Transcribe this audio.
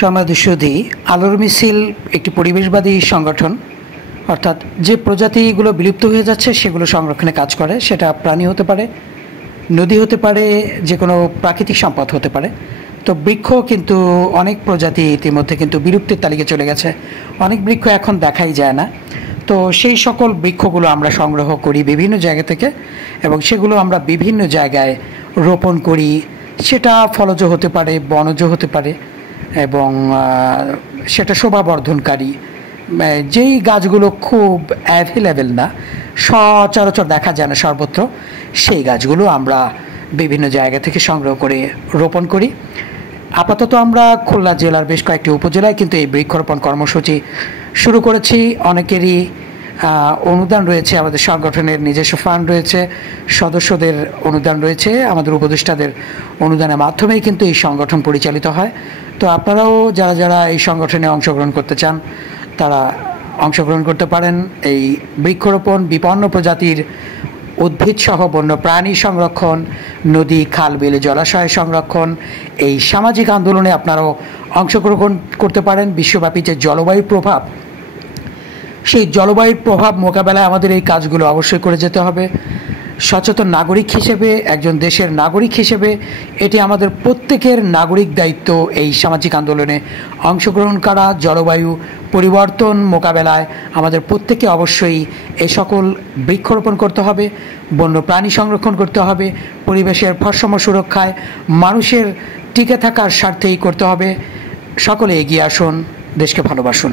সমাধিসুধী আলোর মিছিল একটি পরিবেশবাদী সংগঠন, অর্থাৎ যে প্রজাতিগুলো বিলুপ্ত হয়ে যাচ্ছে সেগুলো সংরক্ষণে কাজ করে। সেটা প্রাণী হতে পারে, নদী হতে পারে, যে কোনো প্রাকৃতিক সম্পদ হতে পারে। তো বৃক্ষ কিন্তু অনেক প্রজাতি ইতিমধ্যে কিন্তু বিলুপ্তির তালিকায় চলে গেছে, অনেক বৃক্ষ এখন দেখাই যায় না। তো সেই সকল বৃক্ষগুলো আমরা সংগ্রহ করি বিভিন্ন জায়গা থেকে এবং সেগুলো আমরা বিভিন্ন জায়গায় রোপণ করি। সেটা ফলজ হতে পারে, বনজ হতে পারে এবং সেটা শোভাবর্ধনকারী যেই গাছগুলো খুব অ্যাভেলেবেল না, সচরাচর দেখা যায় না সর্বত্র, সেই গাছগুলো আমরা বিভিন্ন জায়গা থেকে সংগ্রহ করে রোপণ করি। আপাতত আমরা খুলনা জেলার বেশ কয়েকটি উপজেলায় কিন্তু এই বৃক্ষরোপণ কর্মসূচি শুরু করেছি। অনেকেরই অনুদান রয়েছে, আমাদের সংগঠনের নিজস্ব ফান্ড রয়েছে, সদস্যদের অনুদান রয়েছে, আমাদের উপদেষ্টাদের অনুদানের মাধ্যমেই কিন্তু এই সংগঠন পরিচালিত হয়। তো আপনারাও যারা যারা এই সংগঠনে অংশগ্রহণ করতে চান তারা অংশগ্রহণ করতে পারেন। এই বৃক্ষরোপণ, বিপন্ন প্রজাতির উদ্ভিদসহ বন্য প্রাণী সংরক্ষণ, নদী, খাল, বিলে, জলাশয় সংরক্ষণ, এই সামাজিক আন্দোলনে আপনারাও অংশগ্রহণ করতে পারেন। বিশ্বব্যাপী যে জলবায়ু প্রভাব, সেই জলবায়ুর প্রভাব মোকাবেলায় আমাদের এই কাজগুলো অবশ্যই করে যেতে হবে। সচেতন নাগরিক হিসেবে, একজন দেশের নাগরিক হিসেবে এটি আমাদের প্রত্যেকের নাগরিক দায়িত্ব এই সামাজিক আন্দোলনে অংশগ্রহণ করা। জলবায়ু পরিবর্তন মোকাবেলায় আমাদের প্রত্যেকে অবশ্যই এই সকল বৃক্ষরোপণ করতে হবে, বন্য প্রাণী সংরক্ষণ করতে হবে, পরিবেশের ভারসাম্য সুরক্ষায় মানুষের টিকে থাকার স্বার্থেই করতে হবে। সকলে এগিয়ে আসুন, দেশকে ভালোবাসুন।